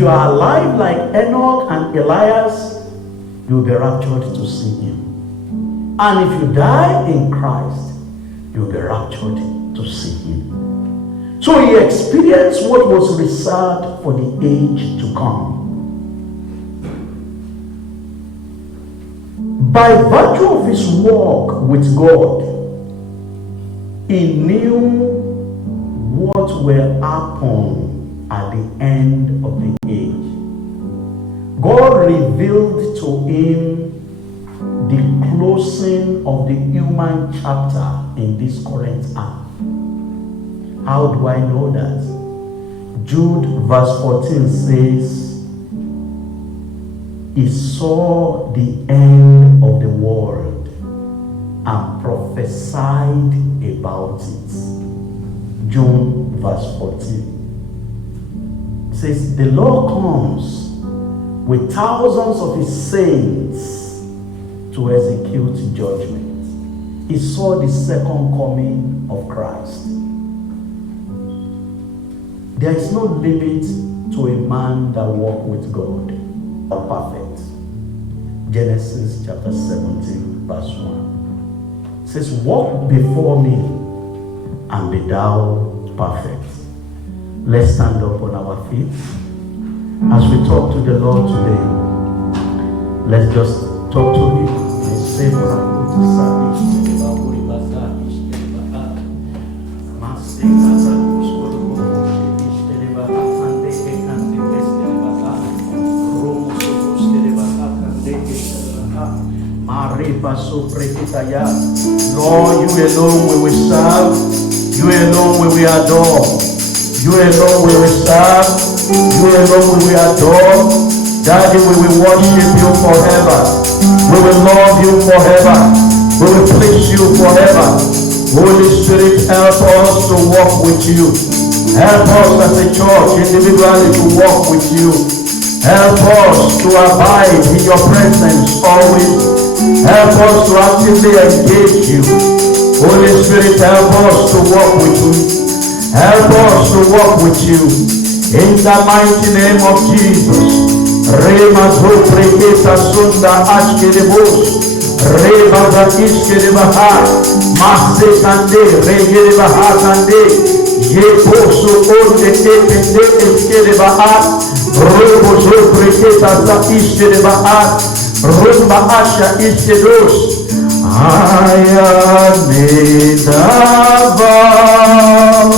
you are alive like Enoch and Elias, you will be raptured to see him. And if you die in Christ, you will be raptured to see him. So he experienced what was reserved for the age to come. By virtue of his walk with God, he knew what will happen at the end of the age. God revealed to him the closing of the human chapter in this current earth. How do I know that? Jude verse 14 says, he saw the end of the world and prophesied about it. Jude verse 14 says, the Lord comes with thousands of his saints to execute judgment. He saw the second coming of Christ. There is no limit to a man that walks with God. Perfect. Genesis chapter 17 verse 1 says, walk before me and be thou perfect. Let's stand up on our feet. As we talk to the Lord today, let's just talk to him and say, Lord, you alone we will serve, you alone we will adore, you alone we will serve, you alone we will adore. Daddy, we will worship you forever, we will love you forever, we will please you forever. Holy Spirit, help us to walk with you, help us as a church individually to walk with you, help us to abide in your presence always. Help us to actively engage you. Holy Spirit, help us to walk with you. Help us to walk with you. In the mighty name of Jesus. Rema zo preketa sunda ashkerebos. Rema za ishkerebaha. Mase kande regerebaha kande. Ye poso onde ekende ishkerebaha. Remo zo preketa za ishkerebaha. Rumba asha iskedos. I am in the vow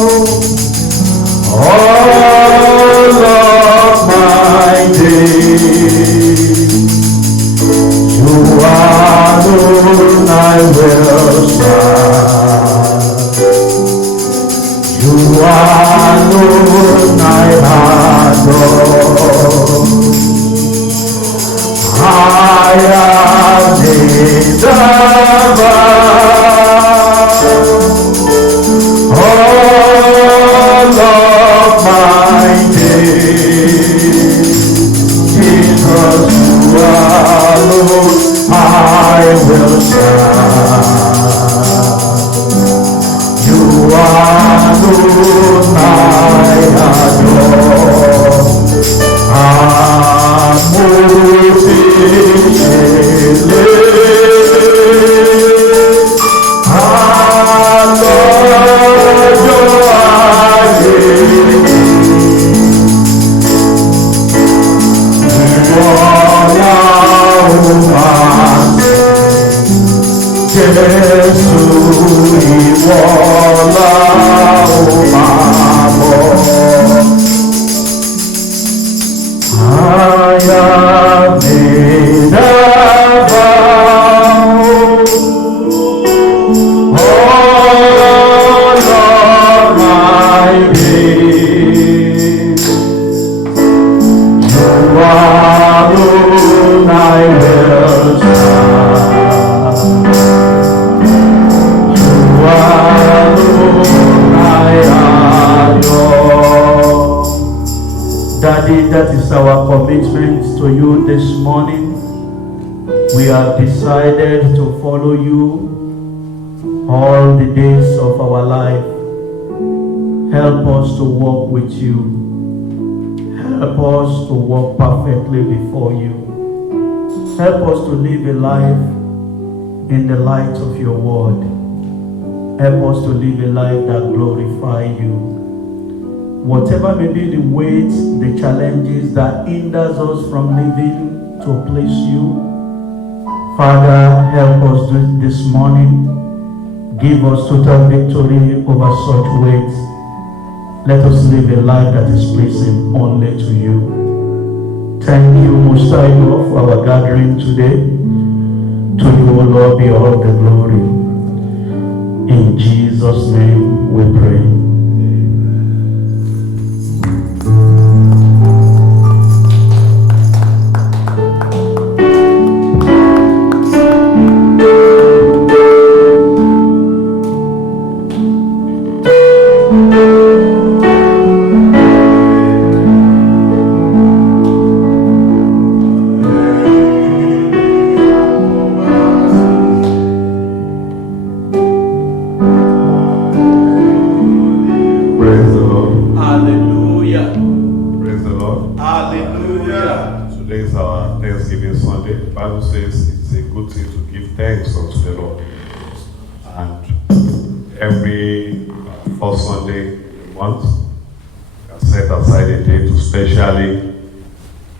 all of my days. You alone I will serve. You alone I adore. I am in the vow all of my days. Jesus, you alone I will serve. You alone I adore. That is our commitment to you this morning. We have decided to follow you all the days of our life. Help us to walk with you. Help Help us to walk perfectly before you. Help us to live a life in the light of your word. Help us to live a life that glorifies you. Whatever may be the weights, the challenges that hinders us from living to please you, Father, help us do it this morning. Give us total victory over such weights. Let us live a life that is pleasing only to you. Thank you, Most High God, for our gathering today. To you, O Lord, be all the glory. In Jesus' name we pray.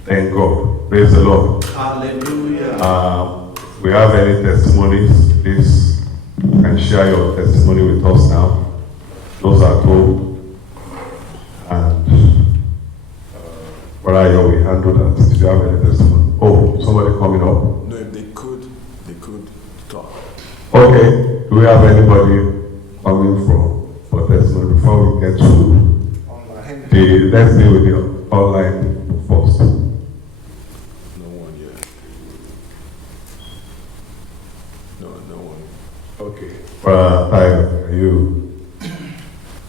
Thank God. Praise the Lord. Hallelujah. We have any testimonies, please you can share your testimony with us now. Those are told. And Brother, we handle that if you have any testimony. Oh, somebody coming up? No, if they could talk. Okay. Do we have anybody coming for testimony before we get to let's deal with the online first. No one yet. No one. Okay. Tyler, are you?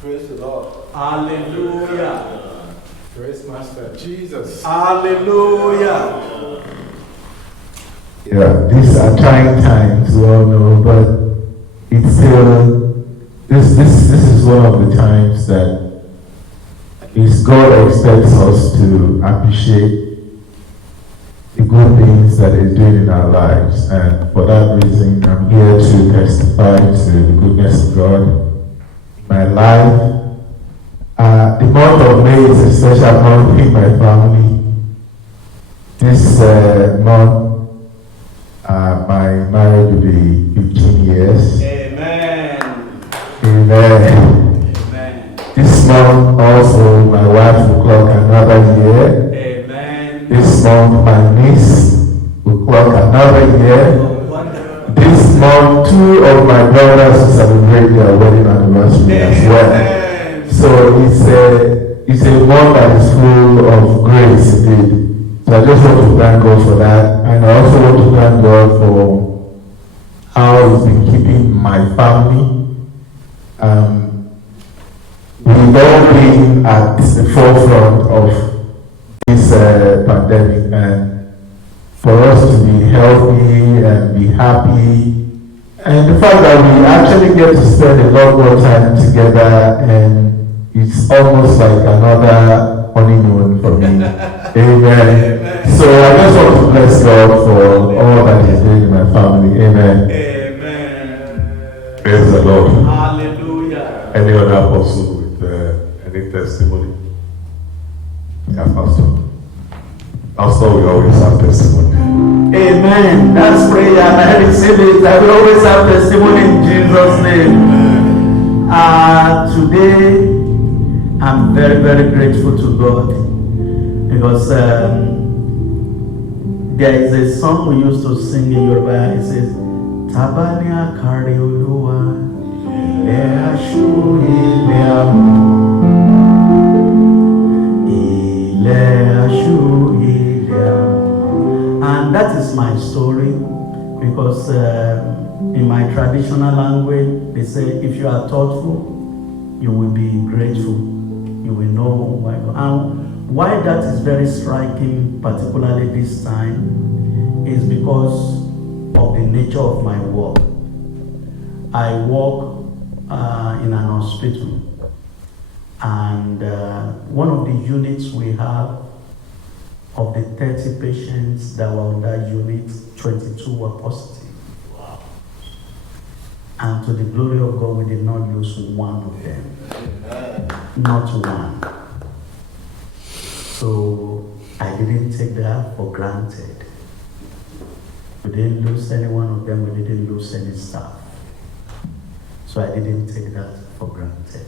Praise the Lord. Hallelujah. Praise Master Jesus. Hallelujah. Yeah, these are trying times, we all know, but it's still, this is one of the times that God expects us to appreciate the good things that He's doing in our lives. And for that reason, I'm here to testify to the goodness of God in my life. The month of May is a special month in my family. This month, my marriage will be 15 years. Amen. Amen. This month also, my wife will clock another year. Amen. This month, my niece will clock another year. This month, 2 of my brothers will celebrate their wedding anniversary as well. So it's a month that is full of grace indeed. So I just want to thank God for that. And I also want to thank God for how He's been keeping my family. We've all been at the forefront of this pandemic, and for us to be healthy and be happy, and the fact that we actually get to spend a lot more time together, and it's almost like another honeymoon for me. Amen. So I just want to bless God for all that He's doing in my family. Amen. Amen. Praise the Lord. Hallelujah. Any other person with any testimony? Yeah, Pastor. Pastor, we always have testimony. Amen. That's prayer. And I receive it. I will always have testimony in Jesus' name. Today, I'm very, very grateful to God because there is a song we used to sing in Yoruba. It says, Tabania kari Oluwa, ile ashu ile amu, ile ashu ile amu. And that is my story because in my traditional language, they say if you are thoughtful, you will be grateful. You will know why. And why that is very striking, particularly this time, is because of the nature of my work. I work in an hospital, and one of the units we have of the 30 patients that were on that unit, 22 were positive. And to the glory of God, we did not lose one of them. Not one. So I didn't take that for granted. We didn't lose any one of them, we didn't lose any staff. So I didn't take that for granted.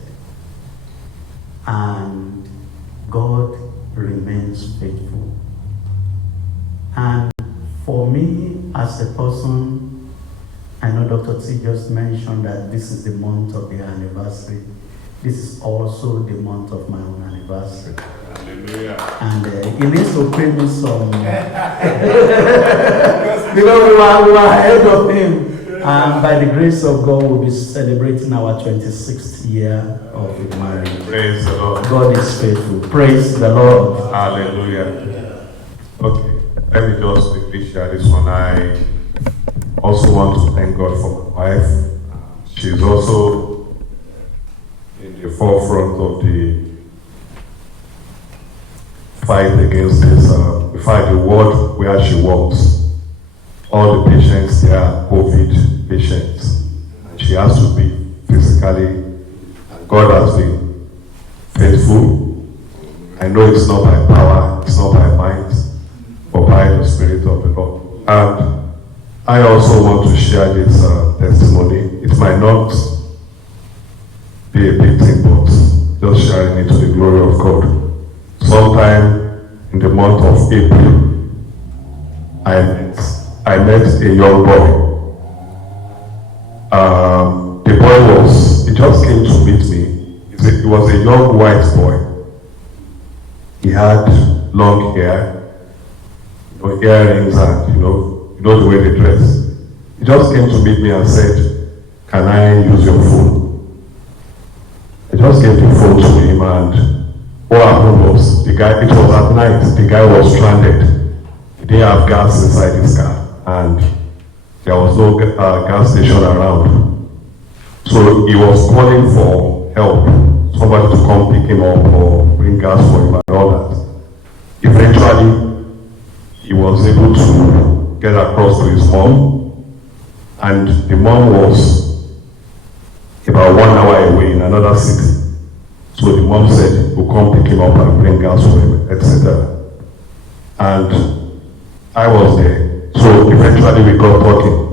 And God remains faithful. And for me, as a person, I know Dr. T just mentioned that this is the month of the anniversary. This is also the month of my own anniversary. Hallelujah. And he needs to pay me some. Because we were ahead of him. And by the grace of God, we'll be celebrating our 26th year of marriage. Praise the Lord. God is faithful. Praise the Lord. Hallelujah. Okay, let me just quickly share this one. I also want to thank God for my wife. She's also in the forefront of the fight against this, the fight, the ward where she works. All the patients there are COVID patients. And she has to be physically, and God has been faithful. I know it's not by power, it's not by might, but by the Spirit of the Lord. And I also want to share this testimony. It might not be a big thing, but just sharing it to the glory of God. Sometime in the month of April, I met a young boy. The boy he just came to meet me. He was a young white boy. He had long hair, earrings, and you know the way they dress. He just came to meet me and said, "Can I use your phone?" I just gave the phone to him, and what happened was it was at night, the guy was stranded. He didn't have gas inside his car, and there was no gas station around. So he was calling for help, somebody to come pick him up or bring gas for him and all that. Eventually, he was able to get across to his mom, and the mom was about 1 hour away in another city. So the mom said, "We'll come pick him up and bring gas for him," etc. And I was there. So eventually we got talking.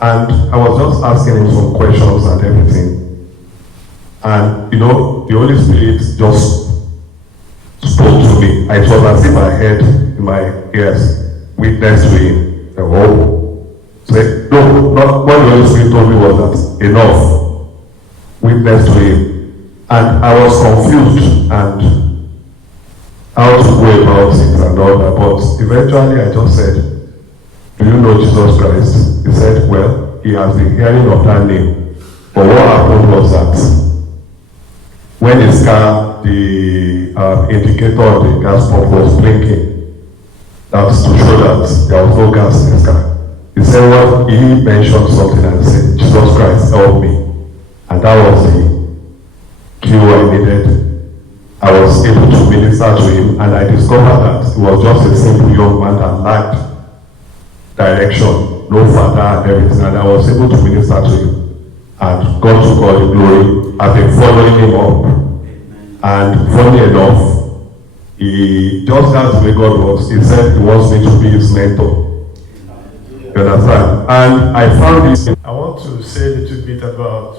And I was just asking him some questions and everything. And the Holy Spirit just spoke to me. It was as if I heard in my ears, "Witness to him." Oh. Say, no, not what the Holy Spirit told me was that enough. Witness to him. And I was confused and how to go about it and all that. But eventually I just said, "Do you know Jesus Christ?" He said, "Well, he has been hearing of that name." But what happened was that when his car, the indicator of the gas pump was blinking, that's to show that there was no gas in his car. He said, "Well," he mentioned something and said, "Jesus Christ, help me." And that was the cue I needed. I was able to minister to him, and I discovered that he was just a simple young man that lacked direction, no father and everything, and I was able to minister to him. And God took all the glory. I've been following him up. And funny enough, he just as the way God was, he said he wants me to be his mentor. You understand? And I found this. I want to say a little bit about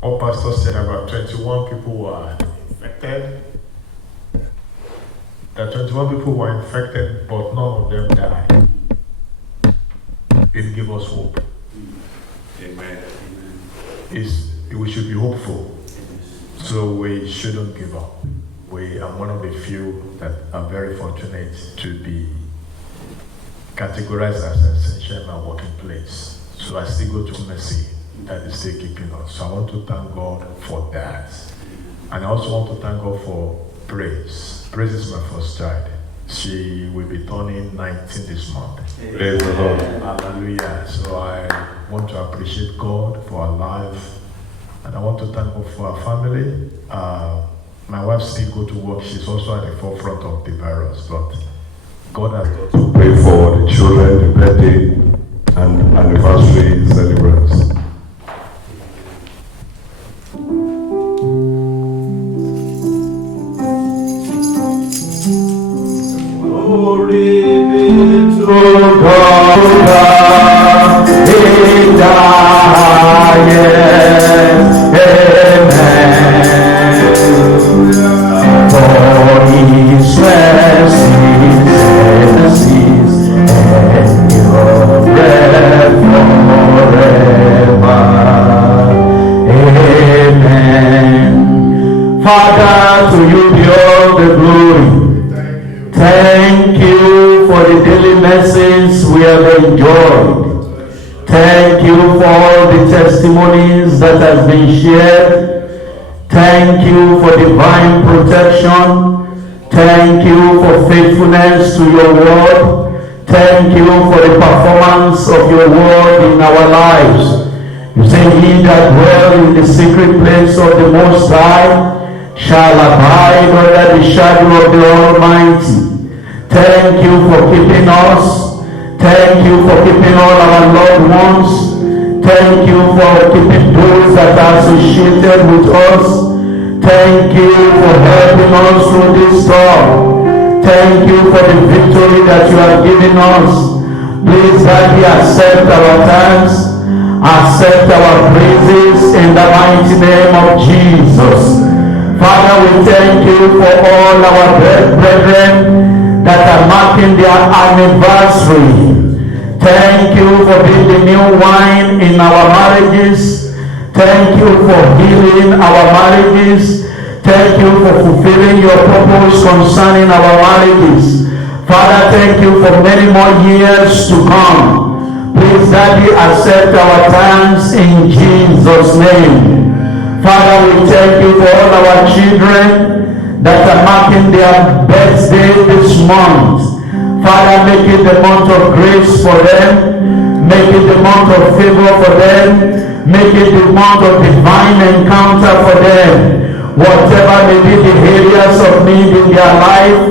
what Pastor said about 21 people were infected. The 21 people were infected, but none of them died. It gives us hope. Amen. We should be hopeful. So we shouldn't give up. We are one of the few that are very fortunate to be categorized as an essential and working place. So I still go to mercy that is still keeping us. So I want to thank God for that. And I also want to thank God for Praise. Praise is my first child. She will be turning 19 this month. Praise the Lord. Hallelujah. So I want to appreciate God for her life. And I want to thank God for her family. My wife still go to work. She's also at the forefront of the virus, but God has got to pray for the children, the birthday and anniversary celebrants. Glory be to God in the highest. Amen. For His mercies endure forever. Amen. Father, to you be all the glory. Thank you for the daily mercies we have enjoyed. Thank you for all the testimonies that have been shared. Thank you for divine protection. Thank you for faithfulness to your word. Thank you for the performance of your word in our lives. You say, he that dwell in the secret place of the Most High shall abide under the shadow of the Almighty. Thank you for keeping us. Thank you for keeping all our loved ones. Thank you for keeping those that are associated with us. Thank you for helping us through this storm. Thank you for the victory that you have given us. Please, Daddy, accept our thanks. Accept our praises in the mighty name of Jesus. Father, we thank you for all our brethren that are marking their anniversary. Thank you for being the new wine in our marriages. Thank you for healing our marriages. Thank you for fulfilling your purpose concerning our marriages. Father, thank you for many more years to come. Please, Daddy, accept our thanks in Jesus' name. Father, we thank you for all our children that are marking their birthday this month. Father, make it the month of grace for them. Make it the month of favor for them. Make it the month of divine encounter for them. Whatever may be the areas of need in their life,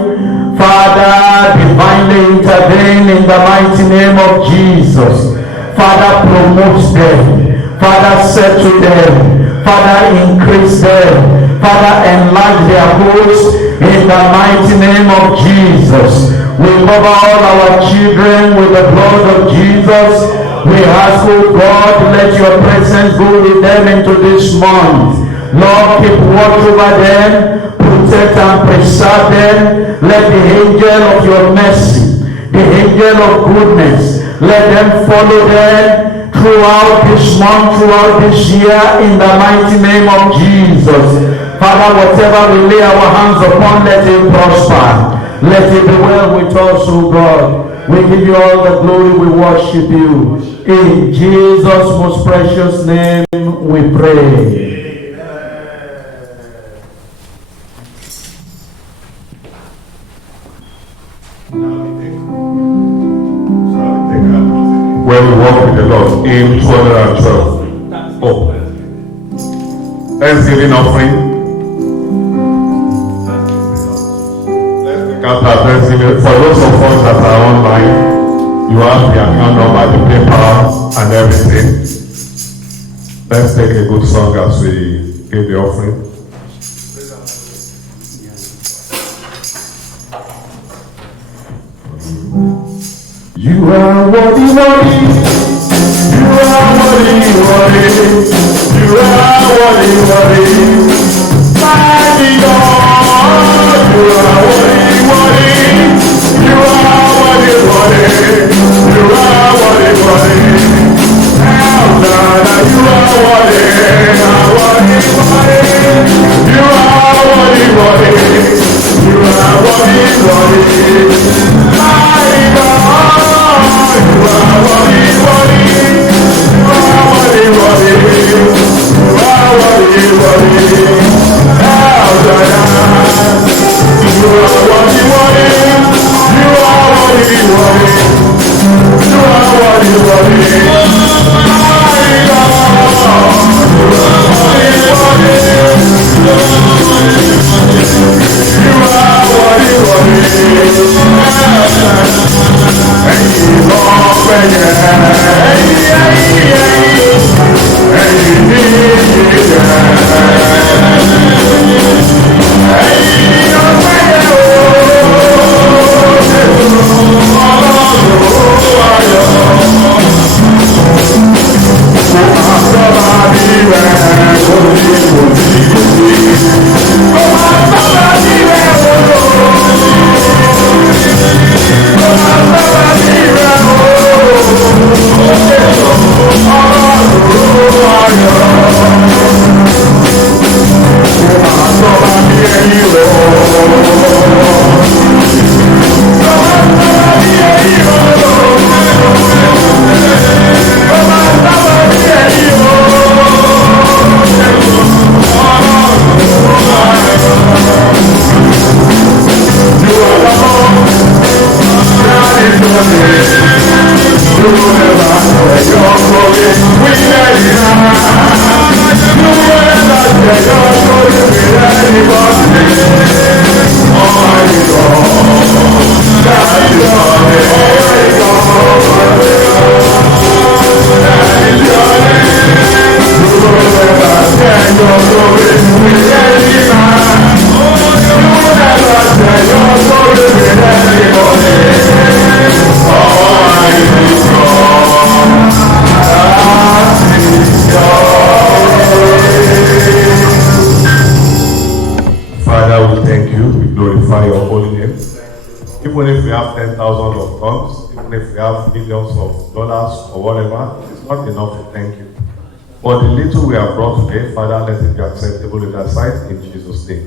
Father, divinely intervene in the mighty name of Jesus. Father, promote them. Father, settle them. Father, increase them. Father, enlarge their hosts in the mighty name of Jesus. We cover all our children with the blood of Jesus. We ask, oh God, let your presence go with them into this month. Lord, keep watch over them, protect and preserve them. Let the angel of your mercy, the angel of goodness, let them follow them throughout this month, throughout this year, in the mighty name of Jesus. Father, whatever we lay our hands upon, let it prosper. Let it be well with us, O God. We give you all the glory, we worship you. In Jesus' most precious name we pray. When we walk with the Lord, in 212. Oh, Thanksgiving offering. For those of us that are online, you have the account number, the PayPal, and everything. Let's take a good song as we give the offering. You are worthy, worthy. You are worthy, worthy. You are worthy, worthy. Mighty God, you are worthy, worthy. You are worthy, worthy. You are worthy, worthy. Now, you are worthy, worthy, worthy. You are worthy, worthy. You are worthy, worthy. Mighty God, you are worthy, worthy. You are worthy, worthy. You are worthy, worthy. Now, you are worthy, worthy. You are worthy, worthy. You are worthy, worthy. Mighty God, you are worthy, worthy. You are worthy, worthy. Even if we have 10,000 of tons, even if we have millions of dollars or whatever, it's not enough to thank you. But the little we have brought today, Father, let it be acceptable in thy sight in Jesus' name.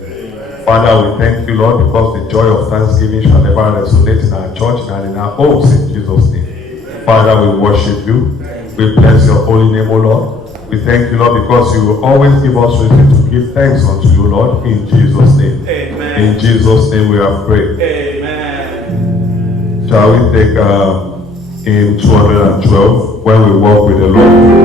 Father, we thank you, Lord, because the joy of thanksgiving shall never resonate in our church and in our homes in Jesus' name. Father, we worship you. We bless your holy name, O Lord. We thank you, Lord, because you will always give us reason to give thanks unto you, Lord, in Jesus' name. Amen. In Jesus' name we have prayed. Amen. Shall we take in 212 when we walk with the Lord?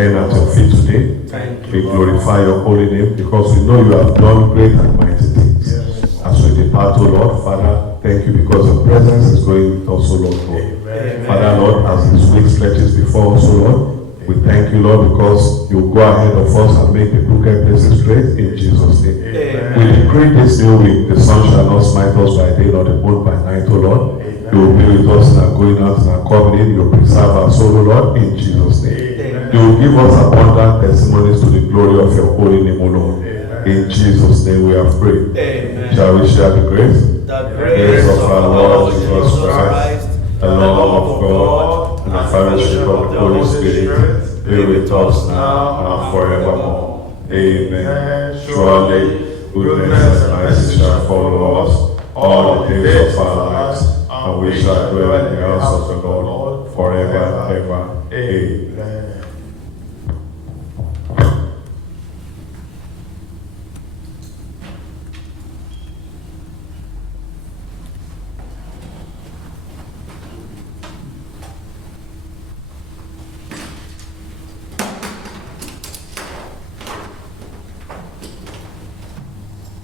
laying at your feet today. We glorify your holy name because we know you have done great and mighty things. As we depart, O Lord, Father, thank you because your presence is going with us, O Lord God. Father, Lord, as this week stretches before us, O Lord, we thank you, Lord, because you go ahead of us and make the crooked places straight in Jesus' name. We decree this new week, the sun shall not smite us by day, nor the moon by night, O Lord. You will be with us in our going out and our coming in. You will preserve our soul, O Lord, in Jesus' name. You will give us abundant testimonies to the glory of your holy name, O Lord. In Jesus' name we have prayed. Shall we share the grace? The Grace of our Lord Jesus Christ, the love of God, and the fellowship of the Holy Spirit be with us now and forevermore. Amen. Surely, goodness and mercy shall